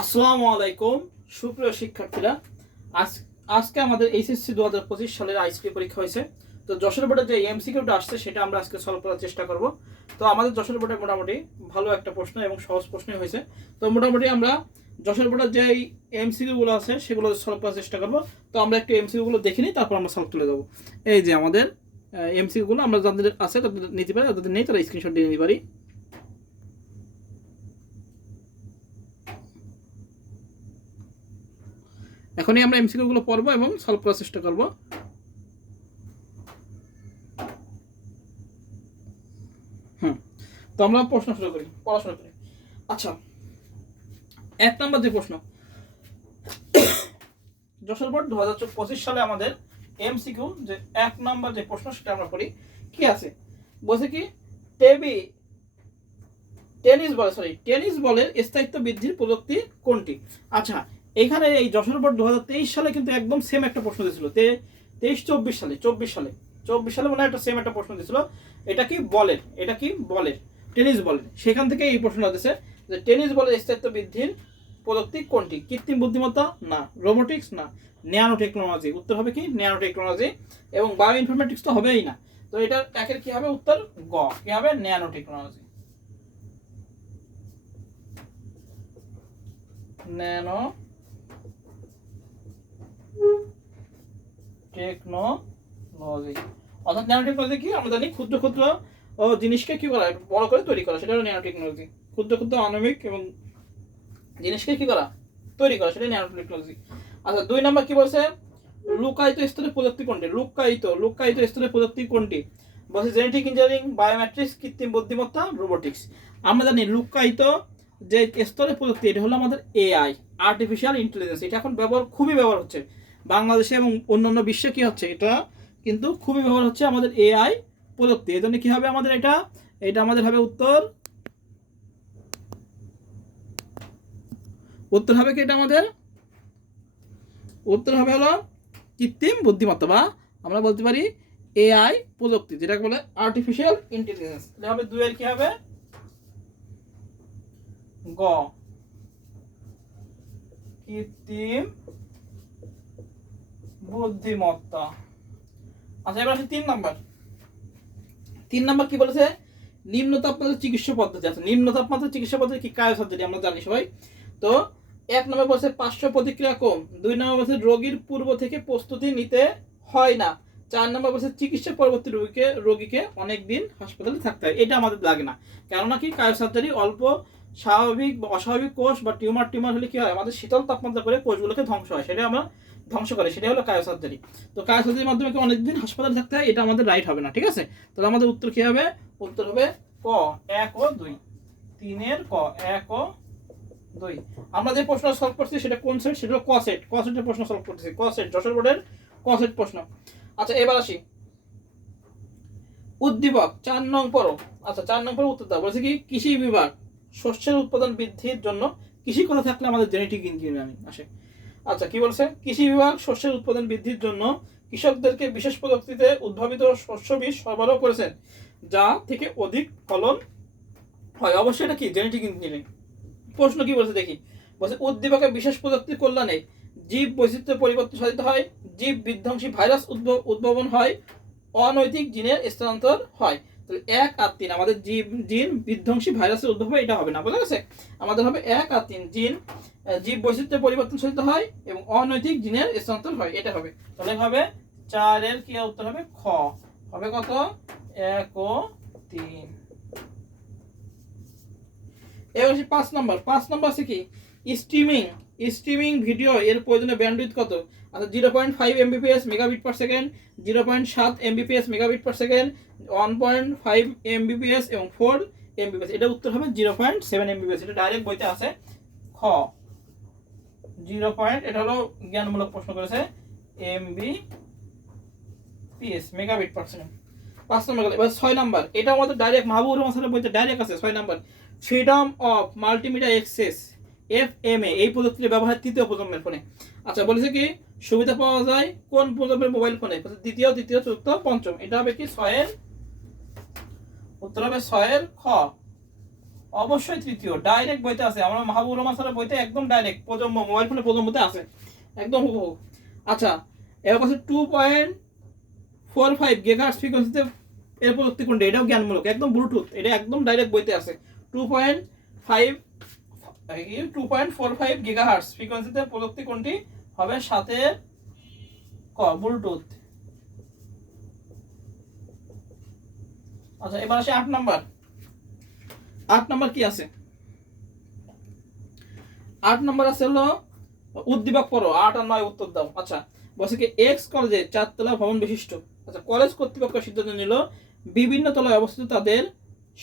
আসসালামু আলাইকুম সুপ্রিয় শিক্ষার্থীরা। আজ আজকে আমাদের এইচএসসি 2025 সালের আইসিটি পরীক্ষা হয়েছে। তো যশোর বোর্ডে যে এমসিকিউটা আসছে সেটা আমরা আজকে সলভ করার চেষ্টা করব। তো আমাদের যশোর বোর্ডে মোটামুটি ভালো একটা প্রশ্ন এবং সহজ প্রশ্নই হয়েছে। তো মোটামুটি আমরা যশোর বোর্ডের যে এমসিকিউগুলো আছে সেগুলো সলভ করার চেষ্টা করব। তো আমরা একটু এমসিকিউগুলো দেখে নিই, তারপর আমরা সলভ তুলে দেবো। এই যে আমাদের এমসিকিউগুলো আমরা যাদের আছে তাদের নিতে পারি, যাদের নেই তারা স্ক্রিনশট দিয়ে নিতে পারি। এখনই আমরা এমসিকিউগুলো পড়বো এবং সলভ করার চেষ্টা করব। তো আমরা প্রশ্ন শুরু করি, পড়াশোনা করি। আচ্ছা, 1 নম্বর যে প্রশ্ন, যশোর বোর্ড 2025 সালে আমাদের এমসিকিউ যে 1 নম্বর যে প্রশ্ন সেটা আমরা করি। কি আছে বলছে কি, টেনিস বলের স্থায়িত্ব বৃদ্ধির প্রযুক্তি কোনটি? আচ্ছা, এখানে এই যশোর বোর্ড 2023 সালে কিন্তু একদম সেম একটা প্রশ্ন দিয়েছিল। 24 সালে মানে একটা সেম একটা প্রশ্ন দিয়েছিল। এটা কি বলের টেনিস বলের, সেখান থেকে এই প্রশ্নটা দিয়েছে যে টেনিস বলের স্থায়িত্ব বৃদ্ধির প্রযুক্তি কোনটি? কৃত্রিম বুদ্ধিমত্তা না, রোবোটিক্স না, ন্যানো টেকনোলজি। উত্তর হবে কি ন্যানো টেকনোলজি, এবং বায়ো ইনফরমেটিক্স তো হবেই না। তো এটা একের কি হবে উত্তর গ, কি হবে ন্যানো টেকনোলজি। ন্যানো টেকনোলজি, অর্থাৎ ন্যানো টেকনোলজি কি আমরা জানি ক্ষুদ্র ক্ষুদ্র জিনিসকে কি করা, বড় করে তৈরি করা, সেটা হলো ন্যানো টেকনোলজি। ক্ষুদ্র ক্ষুদ্র আণবিক এবং জিনিসকে কি করা, তৈরি করা, সেটা ন্যানো টেকনোলজি। আচ্ছা, 2 নম্বর কি বলছে, লুকায়িত স্তরের প্রযুক্তি কোনটি? লুকায়িত স্তরের প্রযুক্তি কোনটি? বলছে জেনেটিক ইঞ্জিনিয়ারিং, বায়োমেট্রিক্স, কৃত্রিম বুদ্ধিমত্তা, রোবোটিক্স। আমরা জানি লুকায়িত যে স্তরের প্রযুক্তি এটা হলো আমাদের এআই, আর্টিফিশিয়াল ইন্টেলিজেন্স। এটা এখন খুবই ব্যবহার হচ্ছে বাংলাদেশে এবং অন্যান্য বিশ্বে। কি হচ্ছে, এটা কিন্তু খুবই ব্যবহার হচ্ছে আমাদের এআই প্রযুক্তি। এই জন্য কি হবে আমাদের এটা আমাদের হবে উত্তর হবে কি, এটা আমাদের উত্তর হবে হলো কৃত্রিম বুদ্ধিমত্তা, বা আমরা বলতে পারি এআই প্রযুক্তি, যেটাকে বলে আর্টিফিশিয়াল ইন্টেলিজেন্স। এটা হবে 2 এর কি হবে গ, কৃত্রিম বুদ্ধিমত্তা। আচ্ছা, এবার আসি 3 নাম্বার। 3 নাম্বার কি বলেছে, নিম্ন তাপমাত্রার চিকিৎসা পদ্ধতি আছে। নিম্ন তাপমাত্রার চিকিৎসা পদ্ধতি কি? ক্রায়োসার্জারি, আমরা জানি সবাই। তো 1 নম্বর বলছে পার্শ্ব প্রতিক্রিয়া কম, 2 নম্বর বলছে রোগীর পূর্ব থেকে প্রস্তুতি নিতে হয় না, 4 নম্বর বলছে চিকিৎসা পরবর্তী রোগীকে অনেক দিন হাসপাতালে থাকতে হয়। এটা আমাদের লাগে না, কেননা কি ক্রায়োসার্জারি অল্প স্বাভাবিক বা অস্বাভাবিক কোষ বা টিউমার হলে কি হয়, আমাদের শীতল তাপমাত্রা করে কোষগুলোকে ধ্বংস হয়, সেটা আমরা ধ্বংস করে, সেটা হলো ক্রায়োসার্জারি। তো ক্রায়োসার্জারির মাধ্যমে কি অনেকদিন হাসপাতালে থাকতে হয়, এটা আমাদের রাইট হবে না, ঠিক আছে? তাহলে আমাদের উত্তর কি হবে? উত্তর হবে ক, 1 ও 2। 3 এর ক, 1 ও 2। আমরা যে প্রশ্ন সলভ করছি সেটা কোন সেট? সেটা হলো ক সেট। ক সেটের প্রশ্ন সলভ করতেছি, ক সেট, যশোর বোর্ডের ক সেট প্রশ্ন। আচ্ছা, এবার আসি উদ্দীপক 4 নং পড়ো। আচ্ছা, 4 নং পড়ো, উত্তর দাও। বলছে কি, কৃষি বিভাগ শস্যের উৎপাদন বৃদ্ধির জন্য, কৃষি কথা থাকলে আমাদের জেনেটিক ইঞ্জিনিয়ারিং আসে। আচ্ছা, কি বলছে, কৃষি বিভাগ শস্যের উৎপাদন বৃদ্ধির জন্য কৃষকদেরকে বিশেষ প্রযুক্তিতে উদ্ভাবিত শস্য বীজ সরবরাহ করেছেন, যা থেকে অধিক ফলন হয়। অবশ্যই এটা কি জেনেটিক ইঞ্জিনিয়ারিং। প্রশ্ন কি বলছে দেখি, বলছে উদ্দীপকের বিশেষ প্রযুক্তির কল্যাণে জীব বৈচিত্র্য পরিবর্তন সাধিত হয়, জীব বিধ্বংসী ভাইরাস উদ্ভাবন হয়, অনৈতিক জিনের স্থানান্তর হয়। তাহলে 1 আর 3 আমাদের জিন বিধ্বংসী ভাইরাসের উদ্ভব হয়, এটা হবে না, বোঝা গেছে? আমাদের হবে 1 আর 3, জীব বৈচিত্র্য পরিবর্তন সাধিত হয় এবং অনৈতিক জিনের স্থানান্তর হয়, এটা হবে। তাহলে হবে 4 এর কি উত্তর হবে খ, হবে কত 1 ও 3। এবার 5 নম্বর আছে কি, স্ট্রিমিং ভিডিও এর প্রয়োজনীয় ব্যান্ডউইথ কত? আচ্ছা, 0.5 Mbps megabit per second, 0.7 Mbps megabit per second, 1.5 Mbps এবং 4 Mbps। এটা উত্তর হবে 0.7 Mbps। এটা ডাইরেক্ট বইতে আছে খ, 0. এটা হলো জ্ঞানমূলক প্রশ্ন করেছে, Mbps মেগাবিট পার সেকেন্ড। 5 নম্বর গেল। এবার 6 নম্বর, এটা আমাদের ডাইরেক্ট মাহবুবুর রহমান স্যারের বইতে ডাইরেক্ট আছে। 6 নম্বর, freedom of multimedia access, FMA, এই প্রযুক্তির ব্যবহার তৃতীয় প্রজন্মের ফোনে। আচ্ছা, বলেছে কি সুবিধা পাওয়া যায় কোন প্রজন্মের মোবাইল ফোনে? দ্বিতীয়, চতুর্থ, পঞ্চম। এটা হবে কি 6 এর উত্তর হবে 6 এর খ। অবশ্যই তৃতীয়, ডাইরেক্ট বইতে আছে, আমরা মাহবুবুর রহমান স্যারের বইতে একদম ডাইরেক্ট প্রজন্ম, মোবাইল ফোনের প্রজন্মতে আছে একদম হুবহু। আচ্ছা, এবার পাশে 2.45 গিগাহার্টজ ফ্রিকোয়েন্সিতে এর প্রযুক্তি কোনটা? এটাও জ্ঞানমূলক, একদম ব্লুটুথ, এটা একদম ডাইরেক্ট বইতে আছে। 2.45 গিগাহার্টজ ফ্রিকোয়েন্সিতে প্রযুক্তি কোনটি হবে? সাথে ব্লুটুথ। আচ্ছা, এবার আসে 8 নাম্বার। 8 নাম্বার কি আছে? 8 নাম্বার আছে হলো উদ্দীপক পড়ো, 8 আর 9 উত্তর দাও। আচ্ছা, বলছে কি এক্স কলেজে 4 তলা ভবন বিশিষ্ট। আচ্ছা, কলেজ কর্তৃপক্ষ সিদ্ধান্ত নিল বিভিন্ন তলায় অবস্থিত তাদের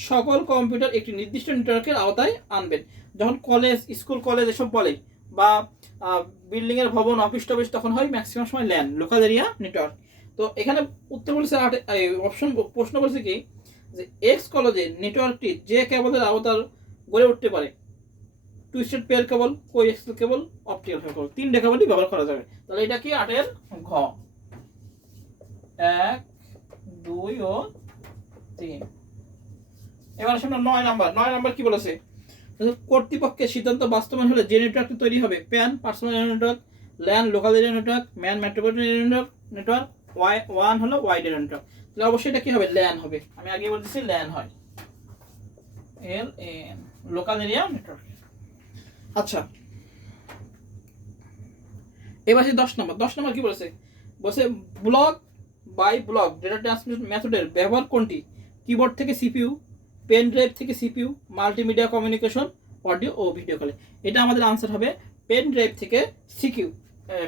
সকল কম্পিউটার একটি নির্দিষ্ট নেটওয়ার্কের আওতায় আনবেন। যখন কলেজ, স্কুল, কলেজ এসব বলে বা বিল্ডিং এর ভবন, অফিস টফিস, তখন হয় ম্যাক্সিমাম সময় ল্যান, লোকাল এরিয়া নেটওয়ার্ক। তো এখানে উত্তর বলেছে অপশন, প্রশ্ন বলছে কি যে এক্স কলেজে নেটওয়ার্কটি যে কেবলের আওতার গড়ে উঠতে পারে? Twisted pair cable, coaxial cable, optical কেবল, 3 কেবলই ব্যবহার করা যাবে। তাহলে এটা কি 8 ঘ, 1, 2 ও 3। এবার সামনে 9 নাম্বার। 9 নাম্বার কি বলেছে? কর্তৃপক্ষের সিদ্ধান্ত বাস্তবায়ন হলে যে নেটওয়ার্কটি তৈরি হবে pan, personal network, LAN, local area network, man, metropolitan network, one হলো ওয়াইড এরিয়া নেটওয়ার্ক। তাহলে অবশ্যই এটা কি হবে? ল্যান হবে। আমি আগে বলতেছি ল্যান হয়, LAN, লোকাল এরিয়া নেটওয়ার্ক। আচ্ছা, এবার 10 নম্বর। 10 নম্বর কি বলেছে? বলছে block by block data transmission মেথডের ব্যবহার কোনটি? কিবোর্ড থেকে সিপিইউ, পেন ড্রাইভ থেকে সিপিইউ, মাল্টিমিডিয়া কমিউনিকেশন, অডিও ও ভিডিও কলে। এটা আমাদের আনসার হবে পেন ড্রাইভ থেকে সিকিউ,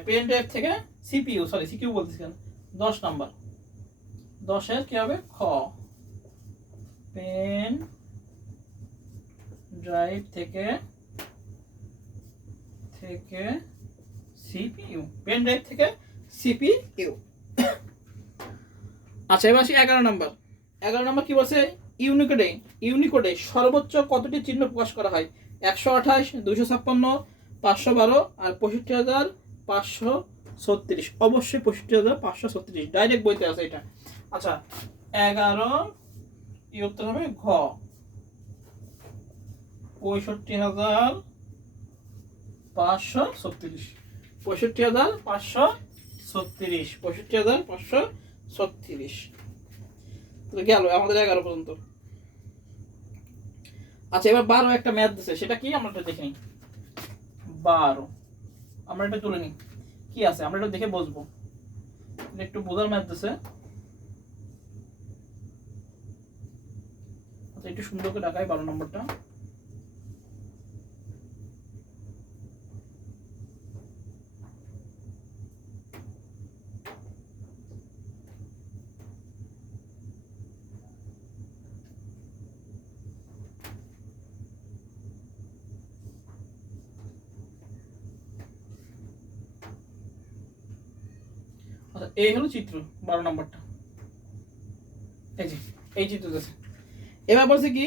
পেন ড্রাইভ থেকে সিপিইউ, সরি সিকিউ বলতেছি কেন। 10 নাম্বার। 10 কি হবে? খ, পেন ড্রাইভ থেকে সিপিইউ, পেন ড্রাইভ থেকে সিপিইউ। আচ্ছা, এবার আসি 11 নাম্বার। 11 নাম্বার কি বলছে? ইউনিকোডে সর্বোচ্চ কতটি চিহ্ন প্রকাশ করা হয়? 128, 256, 512 আর 65,536। অবশ্যই 65,536, ডাইরেক্ট বইতে আছে এটা। আচ্ছা, 11 উত্তর হবে ঘ, 65,536, 65,536, 65,536 গেল আমাদের 11 পর্যন্ত। আচ্ছা, এবার 12 একটা ম্যাথ দিছে, সেটা কি আমরা এটা দেখে নিই। 12 আমরা এটা তুলে নিই, কি আছে আমরা এটা দেখে বুঝবো। একটু বোঝার ম্যাথ দিছে। আচ্ছা, একটু সুন্দর করে দেখাই 12 নম্বরটা। আচ্ছা, এই হলো চিত্র 12 নম্বরটা, এই যে এই চিত্র আছে। এবার বলছে কি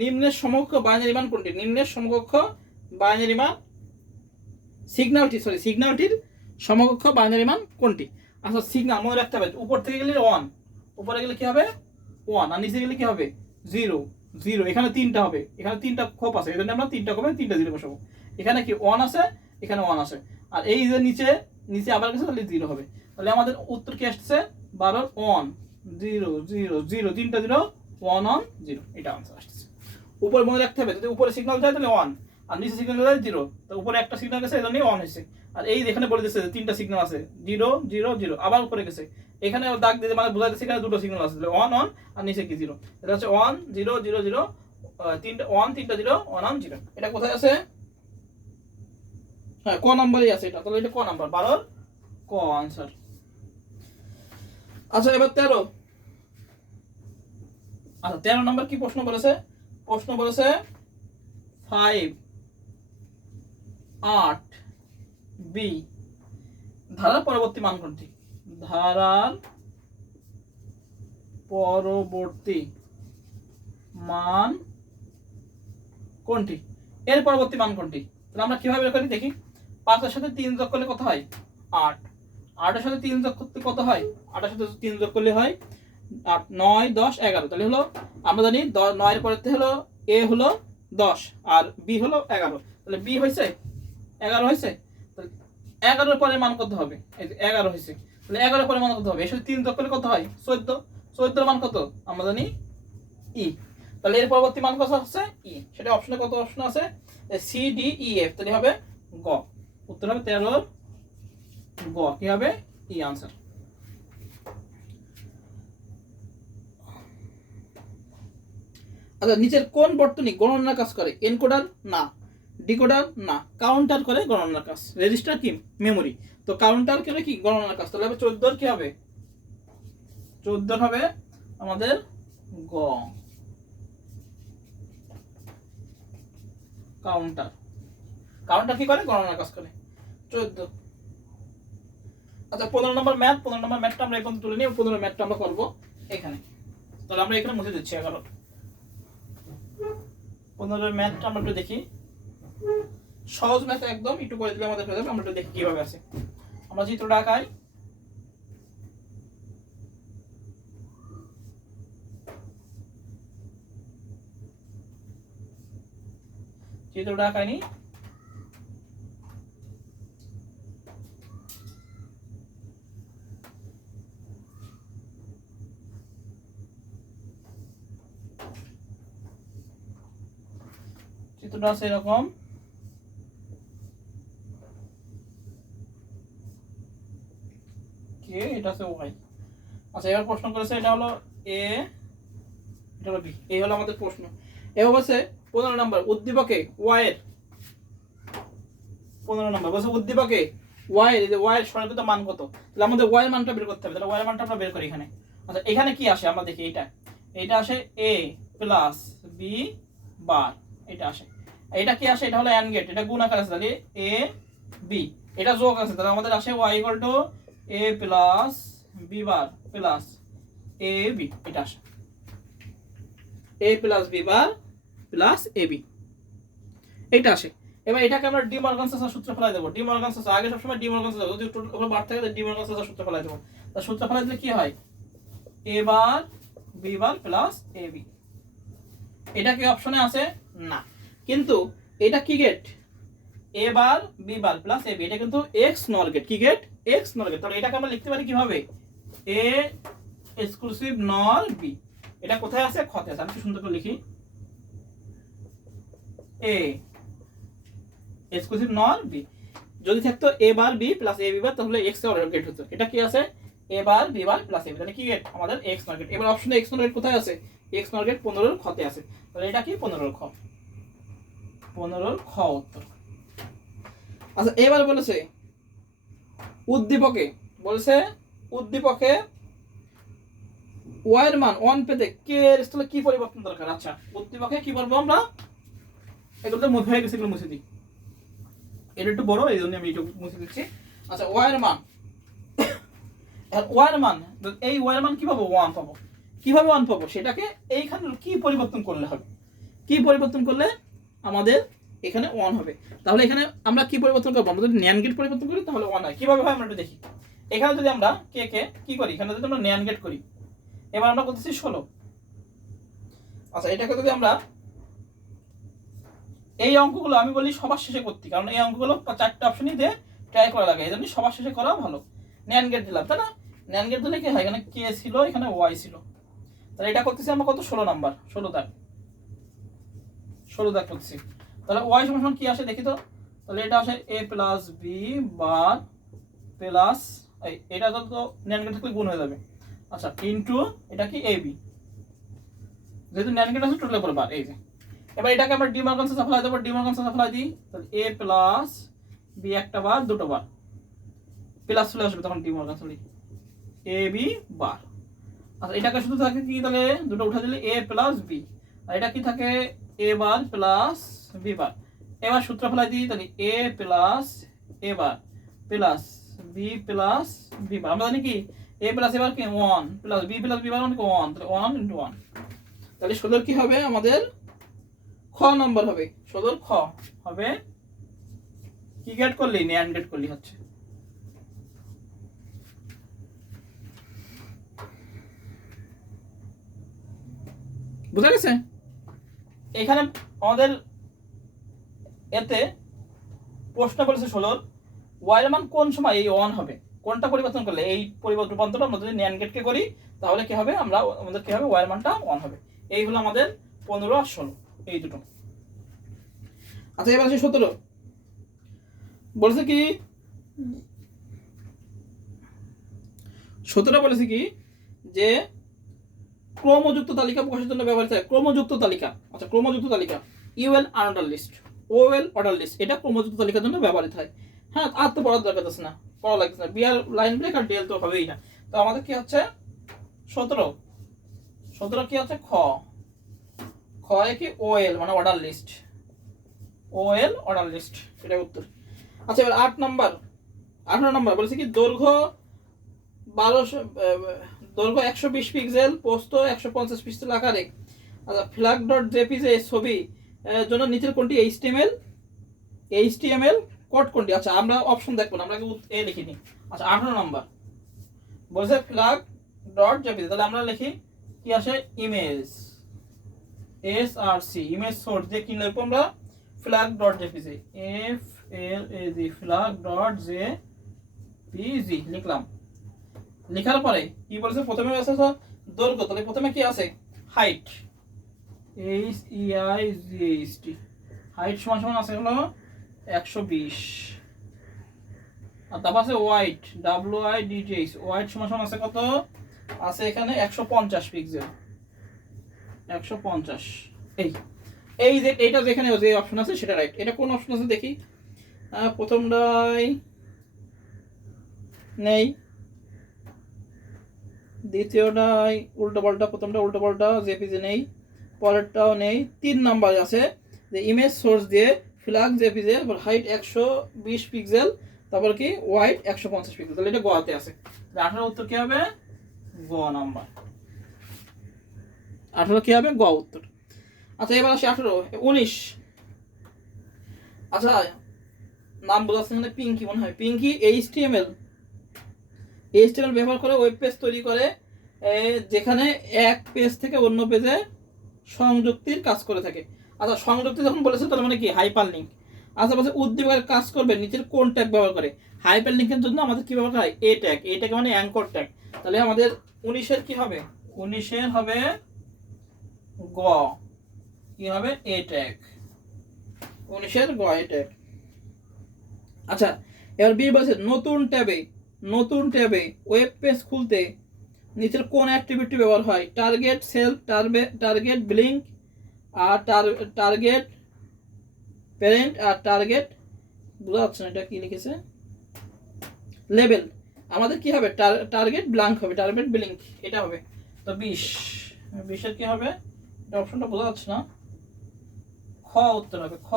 নিম্নের সমকক্ষ বাইনারি মান কোনটি? নিম্নের সমকক্ষ বাইনারি মান, সিগন্যালটির সমকক্ষ বাইনারি মান কোনটি? আচ্ছা, সিগন্যাল মনে রাখতে হবে, উপর থেকে গেলে 1, উপরে গেলে কি হবে 1, আর নিচে গেলে কি হবে 0 0। এখানে 3টা হবে, এখানে 3টা খোপ আছে, এজন্য আমরা 3টা খোপে 3টা 0 বসাবো। এখানে কি 1 আছে, এখানে 1 আছে, আর এই যে নিচে আবার গেছে, তাহলে 0 হবে। তাহলে আমাদের উত্তর কি আসছে 12 1 0 0 0, 3টা 0 1 1 0, এটা आंसर আসছে। উপরে মনে রাখতে হবে, যদি উপরে সিগন্যাল যায় তাহলে 1, আর নিচে সিগন্যাল যায় 0। তো উপরে একটা সিগন্যাল গেছে, এজন্যই 1 হয়েছে। আর এই এখানে বলে দিয়েছে 3টা সিগন্যাল আছে, 0 0 0, আবার উপরে গেছে, এখানে দাগ দিয়ে মানে বোঝাই দিয়েছে এখানে দুটো সিগন্যাল আছে, 1 1 আর নিচে কি 0। এটা হচ্ছে 1 0 0 0, 3টা 1 3টা 0 1 1 0। এটা কোথায় আছে? হ্যাঁ, ক নাম্বারই আছে এটা। তাহলে এটা ক নাম্বার, 12 ক आंसर। আচ্ছা, এবার 13। আচ্ছা, 13 নাম্বার কি প্রশ্ন বলেছে? প্রশ্ন বলেছে 5 8 বি ধারার পরবর্তী মান কোনটি? ধারার পরবর্তী মান কোনটি? এর পরবর্তী মান কোনটি? তাহলে আমরা কিভাবে বের করি দেখি। 5 এর সাথে 3 যোগ করলে কত হয়? 8। 8 এর সাথে 3 যোগ করতে কত হয়? 8 এর সাথে 3 যোগ করলে হয় 8 9 10 11। তাহলে হলো আমরা জানি 9 এর পরেতে হলো a হলো 10 আর বি হলো 11, তাহলে বি হয়েছে 11 হয়েছে, তাহলে 11 পরে মান কত হবে? এই যে 11 হয়েছে, তাহলে 11 পরে মান কত হবে? এর সাথে 3 যোগ করলে কত হয়? 14, 14 মান কত আমরা জানি ই, তাহলে এর পরবর্তী মান কত হচ্ছে ই, সেটা অপশনে কত অপশন আছে? সি ডি ই এফ, তাহলে হবে গ, উত্তর হবে 13 গ, কি হবে ই আনসার। আচ্ছা, নিচের কোন বর্তনী গণনার কাজ করে? এনকোডার না, ডিকোডার না, কাউন্টার করে গণনার কাজ। রেজিস্টার কি মেমোরি, তো কাউন্টার করে কি গণনার কাজ, তাহলে হবে 14 কি হবে? 14 হবে আমাদের গ, কাউন্টার। কাউন্টার কি করে? গণনার কাজ করে। 14। আচ্ছা 15 নম্বর ম্যাথ, 15 নম্বর ম্যাথটা আমরা এখন তুলে নিই, 15 ম্যাথটা আমরা করবো এখানে। তাহলে আমরা এখানে মুছে দিচ্ছি 11। 15 ম্যাথটা আমরা একটু দেখি, সহজ ম্যাথ একদম, একটু করে দিলে আমাদের হয়ে যাবে। আমরা একটু দেখি কিভাবে আছে। আমরা চিত্রটা আঁকাই, চিত্রটা আঁকাইনি। চিত্রটা আছে এরকম, কে এটা আছে ওয়াই। আচ্ছা এবার প্রশ্ন করেছে, এটা হলো এ, এটা হলো বি, এই হলো আমাদের প্রশ্ন। এবার বলছে 15 নম্বর উদ্দীপকে ওয়াই এর, 15 নম্বর বলছে উদ্দীপকে ওয়াই এর, ওয়াই এর সর্বোচ্চ মান কত? তাহলে আমাদের ওয়াই এর মানটা বের করতে হবে, তাহলে ওয়াই এর মানটা আমরা বের করি এখানে। আচ্ছা এখানে কি আসে আমরা দেখি, এটা আসে এ প্লাস বি বার, এটা আসে। এটা কি আসে? এটা হলো এন্ড গেট, এটা গুণ আকার আছে, তাহলে এ বি, এটা যোগ আছে, তাহলে আমাদের আসে Y equal to A plus B bar plus A B, এটা আসে A plus B bar plus A B, এইটা আসে। এবার এটাকে আমরা ডি মর্গান চেসার সূত্র ফেলাই দেবো। ডি মর্গান চেসার আগে সবসময় ডি মর্গান চেসার, যদি উপরে বার থাকে তাহলে ডি মর্গান চেসার সূত্র ফেলাই দেবো। তার সূত্র ফেলাই দিলে কি হয়? এ bar B bar plus A B, এটা কি অপশনে আছে? না, কিন্তু এটা কি gate? A bar B bar plus A B, এটা কিন্তু এক্স নর গেট। কি গেট? এক্স নর গেট। তাহলে এটাকে আমরা লিখতে পারি কিভাবে? এ এক্সক্লুসিভ নর বি, এটা কোথায় আছে? খতে আছে। আমি সুন্দর করে লিখি, এ এক্সক্লুসিভ নর বি। যদি থাকতো A bar B plus A B bar, তাহলে এক্স এর গেট হতো। এটা কি আছে? A bar B bar plus A B, তাহলে কি গেট? আমাদের এক্স নর গেট। এবার অপশনে এক্স নর গেট কোথায় আছে? এক্স নর গেট 15 এর খতে আছে, তাহলে এটা কি? 15 এর খ, 15 এর খ উত্তর। আচ্ছা এবার বলেছে উদ্দীপকে, বলেছে উদ্দীপকে ওয়াই এর মান 1 পেতে কে এর স্থলে কি পরিবর্তন দরকার? আচ্ছা উদ্দীপকে কি বলবো আমরা? এগুলো তো মুছে হয়ে গেছে, এগুলো মুছে দিই, এটা একটু বড় এই জন্য আমি একটু মুছে দিচ্ছি। আচ্ছা ওয়াই এর মান, ওয়াই এর মান, এই ওয়াই এর মান কিভাবে 1 পাবো? কিভাবে 1 পাবো? সেটাকে এইখানে কি পরিবর্তন করলে হবে? কি পরিবর্তন করলে আমাদের এখানে 1 হবে? তাহলে এখানে আমরা কি পরিবর্তন করবো? আমরা যদি ন্যান্ড গেট পরিবর্তন করি তাহলে 1 হয়। কিভাবে হয় আমরা একটু দেখি। এখানে যদি আমরা কে কে কি করি, এখানে যদি আমরা ন্যান্ড গেট করি, এবার আমরা করতেছি 16। আচ্ছা এটাকে যদি আমরা, এই অঙ্কগুলো আমি বলি সবার শেষে করতে, কারণ এই অঙ্কগুলো 4টা অপশনই দিয়ে ট্রাই করা লাগে, এই জন্য সবার শেষে করা ভালো। ন্যান্ড গেট দিলাম, তাই না? ন্যান্ড গেট দিলে কি হয়? এখানে কে ছিল, এখানে ওয়াই ছিল, তাহলে এটা করতেছি আমরা কত? 16 নাম্বার, 16 দাগ, 16 দাগ করতেছি। তাহলে ওয়াই সমান কি আসে দেখি তো? তাহলে এটা আসে A plus B bar plus, এটা তো ন্যান্ড গেট থাকলে গুণ হয়ে যাবে। আচ্ছা ইনটু এটা কি এ বি, যেহেতু ন্যান্ড গেট আছে টোটাল পর বার, এই যে। এবার এটাকে আমরা ডি মর্গান চেসার ফেলাই দেবো, ডি মর্গান চেসার ফেলাই দিই, তাহলে এ প্লাস বি একটা বার দুটো বার প্লাস চলে আসবে, তখন ডি মর্গান চলে এ বি বার। আচ্ছা এটাকে শুধু থাকে কি? তাহলে দুটো উঠা দিলে এ প্লাস বি, আর এটা কি থাকে? A bar plus B bar. এবার সূত্র ফেলাই দিই, তাহলে A plus A bar plus B plus B bar. আমরা জানি কি এ প্লাস এবার কি 1 plus B plus B bar মানে 1, তাহলে 1 × 1, তাহলে 16 কি হবে আমাদের? খ নম্বর হবে। 16 খ হবে কি গেট করলি? ন্যান্ড গেট করলি হচ্ছে। বুঝা গেছে? এখানে আমাদের এতে প্রশ্ন বলেছে 16 ওয়াই এর মান কোন সময় এই 1 হবে, কোনটা পরিবর্তন করলে এই পরিবর্তন রূপান্তরটা আমরা যদি ন্যান্ড গেটকে করি তাহলে কি হবে, আমাদের কি হবে, ওয়াই এর মানটা 1 হবে। এই হলো আমাদের 15 আর 16 এই দুটো। আচ্ছা এবার আসি 17 বলেছে কি, 17 বলেছে কি যে ক্রমযুক্ত তালিকা প্রকাশের জন্য ব্যবহৃত হয় ক্রমযুক্ত তালিকা। আচ্ছা ক্রমযুক্ত তালিকা UL order list, OL order list, এটা ক্রমযুক্ত তালিকার জন্য ব্যবহৃত হয়। হ্যাঁ আর তো পড়ার দরকার আছে না, পড়া লাগছে না, বিআর লাইন ব্রেক আর ডিএল তো হবেই না। তো আমাদের কি হচ্ছে 17 কি হচ্ছে খ এ কি ওএল মানে order list, OL order list, এটা উত্তর। আচ্ছা এবার 18 নম্বর বলেছে কি দৈর্ঘ্য 120 পিক্সেল, প্রস্থ 150 পিক্সেল আকারে ফ্ল্যাগ ডট জেপিজে ছবি জন্য নিচের কোনটি এইচটিএমএল কোড কোনটি? আচ্ছা আমরা অপশন দেখবো না, আমরা এ লিখিনি। আচ্ছা 18 নম্বর বলছে ফ্ল্যাগ ডট জেপিজি, তাহলে আমরা লিখি কি আসে ইমেজ এসআরসি, ইমেজ সোর্স দিয়ে কি লিখবো আমরা flag dot JPG, F L A G flag dot JPG লিখলাম। লেখার পরে কি বলছে, প্রথমে আছে দৈর্ঘ্য, তাহলে প্রথমে কি আছে হাইট, এইচইআইজিএইচটি, হাইট সমান আছে হলো 120, আর তারপর আছে ওয়াইড, ডব্লিউআইডিটিএইচ, ওয়াইড সমান আছে কত, আছে এখানে 150 পিক্সেল, 150। এই যে এইটা যেখানে যে অপশন আছে সেটা রাইট। এটা কোন অপশন আছে দেখি, প্রথমটাই নেই, দ্বিতীয়টাই উল্টো পাল্টা, প্রথমটা উল্টো পাল্টা, জেপিজি নেই, পরেরটাও নেই। 3 নাম্বার আছে যে ইমেজ সোর্স দিয়ে ফ্ল্যাগ জেপিজি, হাইট 120 পিক্সেল, তারপর কি ওয়াইড 150 পিক্সেল, তাহলে এটা গোয়াতে আছে। 18 উত্তর কি হবে, গ নাম্বার, 18 কি হবে, গ উত্তর। আচ্ছা এবার আসি 19। আচ্ছা নাম বোঝাচ্ছে এখানে পিঙ্কি মনে হয়, পিঙ্কি এইচটিএমএল ব্যবহার করে ওয়েব পেজ তৈরি করে যেখানে এক পেজ থেকে অন্য পেজে সংযুক্তির কাজ করে থাকে। আচ্ছা সংযুক্তি যখন বলেছে তার মানে কি হাইপার লিঙ্ক। আচ্ছা বলছে উদ্দীপকের কাজ করবে নিচের কোন ট্যাগ ব্যবহার করে, হাইপার লিঙ্কের জন্য আমাদের কি ব্যবহার হয়, এ ট্যাগ, এ ট্যাগ মানে অ্যাঙ্কর ট্যাগ। তাহলে আমাদের 19 কি হবে, 19 হবে গ, কি হবে এ ট্যাগ, 19 গ এ ট্যাগ। আচ্ছা এবার বি বলছে নতুন ট্যাবে ওয়েব পেজ খুলতে নিচের কোন অ্যাট্রিবিউটটি ব্যবহার হয়, টার্গেট সেলফ, টার্গেট ব্লিঙ্ক, আর টার্গেট প্যারেন্ট, আর টার্গেট বোঝা যাচ্ছে না এটা কি লিখেছে, লেবেল। আমাদের কি হবে, টার্গেট ব্ল্যাঙ্ক হবে, টার্গেট ব্লিঙ্ক এটা হবে। তো 20 এর কি হবে, এটা অপশনটা বোঝা যাচ্ছে না, খ উত্তর হবে, খ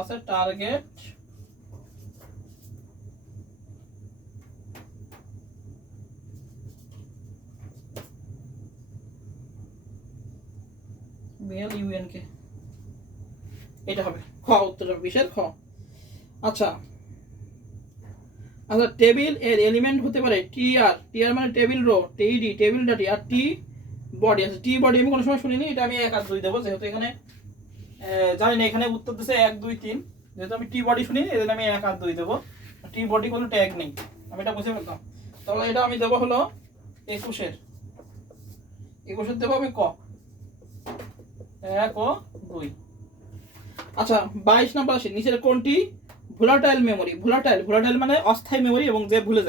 আছে টার্গেট BLUNK, এটা হবে খ উত্তর হবে 20 এর খ। আচ্ছা টেবিল এর এলিমেন্ট হতে পারে টিআর মানে টেবিল রো, টিডি টেবিল ডাটি, আর টি বডি। আছে টি বডি আমি কোনো সময় শুনিনি, এটা আমি 1 আর 2 দেবো, যেহেতু এখানে জানি না, এখানে উত্তর দিচ্ছে 1 2 3, যেহেতু আমি টি বডি শুনি এজন্য আমি 1 আর 2 দেবো, টি বডি কোনো ট্যাগ নেই, আমি এটা বুঝে ফেলতাম। তাহলে এটা আমি দেবো হলো 21 দেবো আমি ক, 1 ও 2। আচ্ছা 22 নাম্বার আসে, নিচের কোনটি ভোলাটাইল মেমোরি, ভোলাটাইল মানে অস্থায়ী মেমোরি, এবং যে ভুলে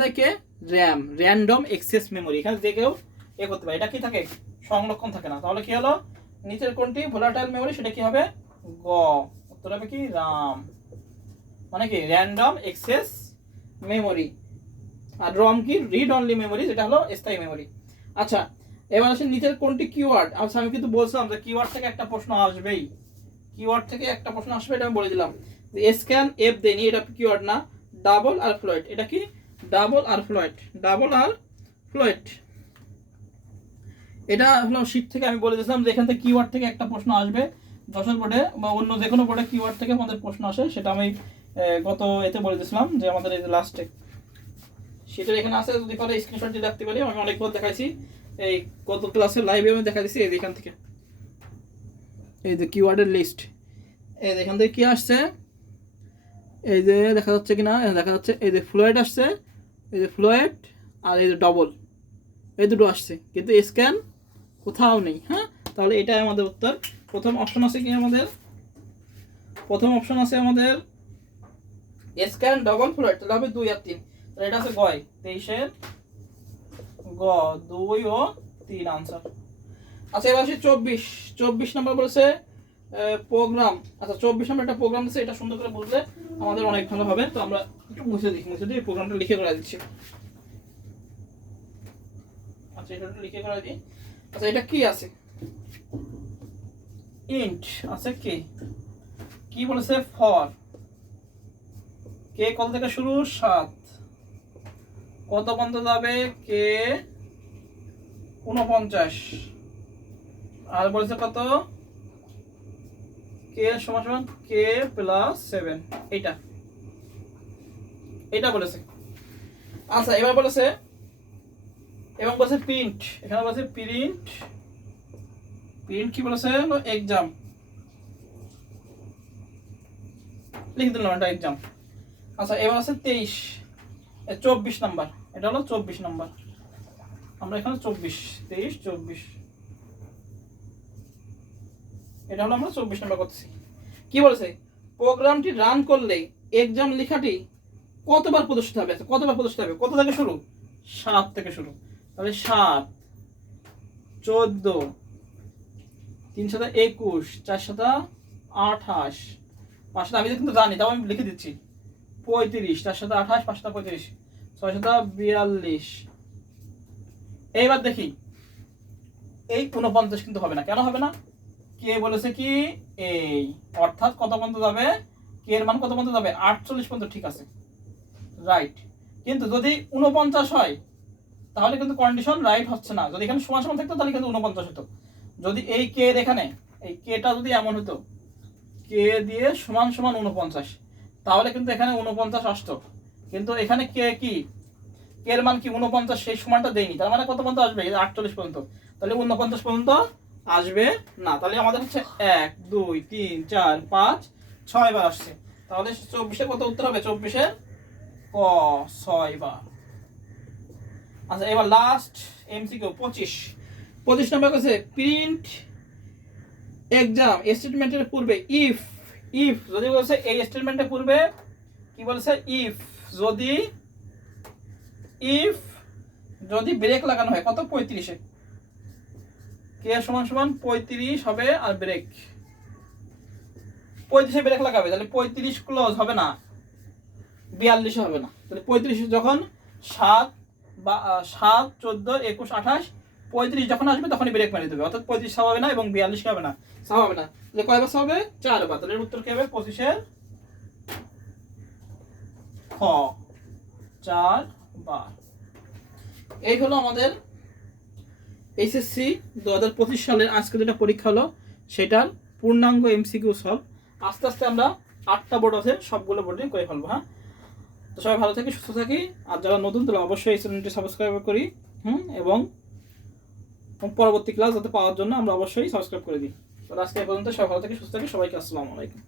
যায় কে, র্যাম, র্যান্ডম অ্যাক্সেস মেমোরি, এখানে যে কেউ এ করতে পারে, এটা কি থাকে, সংরক্ষণ থাকে না। তাহলে কি হলো, নিচের কোনটি ভোলাটাইল মেমোরি, সেটা কি হবে, গ উত্তর হবে কি রাম, মানে কি র্যান্ডম অ্যাক্সেস মেমোরি। আর রম কি রিড অনলি মেমোরি, যেটা হলো স্থায়ী মেমোরি। আচ্ছা এবার আসেন নিচের কোনটি কিওয়ার্ড। আচ্ছা আমি কিন্তু বলছিলাম যে কিওয়ার্ড থেকে একটা প্রশ্ন আসবেই, এটা আমি বলে দিলাম। স্ক্যান এফ দেনি, এটা কিওয়ার্ড না, ডাবল আর ফ্লোট, এটা কি ডাবল আর ফ্লোট, এটা হলো শীট থেকে আমি বলে দিয়েছিলাম যে এখান থেকে কিওয়ার্ড থেকে একটা প্রশ্ন আসবে, যশোর বোর্ডে বা অন্য যে কোনো বোর্ডে কিওয়ার্ড থেকে আমাদের প্রশ্ন আসে, সেটা আমি গত এতে বলে দিয়েছিলাম যে আমাদের এই লাস্টে সেটা এখানে আছে, যদি পারে স্ক্রিনশট দিয়ে রাখতে পারি, আমি অনেকবার দেখাইছি, এই গত ক্লাসে লাইভে আমি দেখা দিচ্ছি এখান থেকে। এই যে কিওয়ার্ডের লিস্ট, এই যে এখান থেকে কি আসছে, এই যে দেখা যাচ্ছে কিনা, দেখা যাচ্ছে এই যে ফ্লুয়েড আসছে, এই যে ফ্লুয়েড আর এই যে ডবল, এই দুটো আসছে, কিন্তু স্ক্যান কোথাও নেই। হ্যাঁ, তাহলে এটাই আমাদের উত্তর। প্রথম অপশন আছে কি আমাদের, প্রথম অপশন আছে আমাদের স্ক্যান ডবল ফ্লুয়েড, তাহলে হবে 2 আর 3, তাহলে এটা আছে গয় 23-এর গ 2 ও 3 আনসার। আচ্ছা এবার আসি 24 নাম্বার বলেছে প্রোগ্রাম। আচ্ছা 24 নাম্বার একটা প্রোগ্রাম আছে, এটা সুন্দর করে বুঝলে আমাদের অনেক ভালো হবে। তো আমরা একটু মুছে দিয়ে প্রোগ্রামটা লিখে করে দিচ্ছি। আচ্ছা এটা লিখে করে দিই। আচ্ছা এটা কি আছে, ইন্ট আছে, কি বলেছে ফর কে কত থেকে শুরু 7, কত পর্যন্ত যাবে কে 49, আর বলেছে কত কে সমান সমান কে প্লাস 7, এটা বলেছে। আচ্ছা এবার বলেছে, এবং বলেছে প্রিন্ট, এখানে বলেছে প্রিন্ট কি বলেছে এক্সাম, লিখে দিলাম এটা এক্সাম। আচ্ছা এবার আছে 24 নাম্বার, এটা হলো 24 নাম্বার, আমরা এখানে 23 24, এটা হলো আমরা 24 নাম্বার করতেছি। কি বলেছে, প্রোগ্রামটি রান করলে এক্সাম লেখাটি কতবার প্রদর্শিত হবে, কতবার প্রদর্শিত হবে, কত থেকে শুরু 7 থেকে শুরু, তাহলে 7 14 3 7 21 4 7 28 5 7 আমি কিন্তু জানি, তাও আমি লিখে দিচ্ছি 35 4 7 28 5 7 35 6 7 42। এইবার দেখি এই 49 কিন্তু হবে না, কেন হবে না, কে বলেছে কি এই, অর্থাৎ কত পর্যন্ত যাবে, কে এর মান কত পর্যন্ত যাবে 48 পর্যন্ত, ঠিক আছে রাইট। কিন্তু যদি 49 হয় তাহলে কিন্তু কন্ডিশন রাইট হচ্ছে না, যদি এখানে সমান সমান থাকতো তাহলে কিন্তু 49 হতো। যদি এই কে এর এখানে এই কেটা যদি এমন হতো কে দিয়ে সমান সমান 49, তাহলে কিন্তু এখানে 49 আসতো, কিন্তু এখানে কে এর মান কি 49, সেই সমানটা দেয়নি, তার মানে কত পর্যন্ত আসবে 48 পর্যন্ত, তাহলে 49 পর্যন্ত আসবে না। তাহলে আমাদের হচ্ছে 1 2 3 4 5 6 বার আসছে, তাহলে 24-এর কত উত্তর হবে, 24-এর ক 6 বার। আচ্ছা এবার লাস্ট এমসিকিউ 25 নম্বর কাছে প্রিন্ট এক্সাম স্টেটমেন্টের পূর্বে ইফ যদি বলছে এই স্টেটমেন্টের পূর্বে কি বলছে, যদি ব্রেক লাগানো হয় কত 35-এ, কে সমান সমান 35 হবে, আর ব্রেক 35-এ ব্রেক লাগাবে, তাহলে 35 ক্লোজ হবে না, 42 হবে না, তাহলে 35 যখন 7 14 21 28 35 যখন আসবে তখনই ব্রেক মেরে দেবে, অর্থাৎ 35 সাব হবে না এবং 42 হবে না, সাব হবে না, তাহলে কয়বার সাব হবে 4 বার, তাহলে উত্তর কি হবে 25-এর খ 4 বার। এই হলো আমাদের এইচএসসি 2025 সালের আজকে যেটা পরীক্ষা হলো সেটার পূর্ণাঙ্গ এমসিকিউ সলভ। আস্তে আস্তে আমরা 8টা বোর্ড আছে সবগুলো বোর্ডে করে ফেলবো। হ্যাঁ, তো সবাই ভালো থাকি, সুস্থ থাকি, আর যারা নতুন তারা অবশ্যই এই চ্যানেলটি সাবস্ক্রাইব করি, এবং পরবর্তী ক্লাস যাতে পাওয়ার জন্য আমরা অবশ্যই সাবস্ক্রাইব করে দিই। তো আজকে এই পর্যন্ত, সবাই ভালো থাকি, সুস্থ থাকি, সবাইকে আসসালামু আলাইকুম।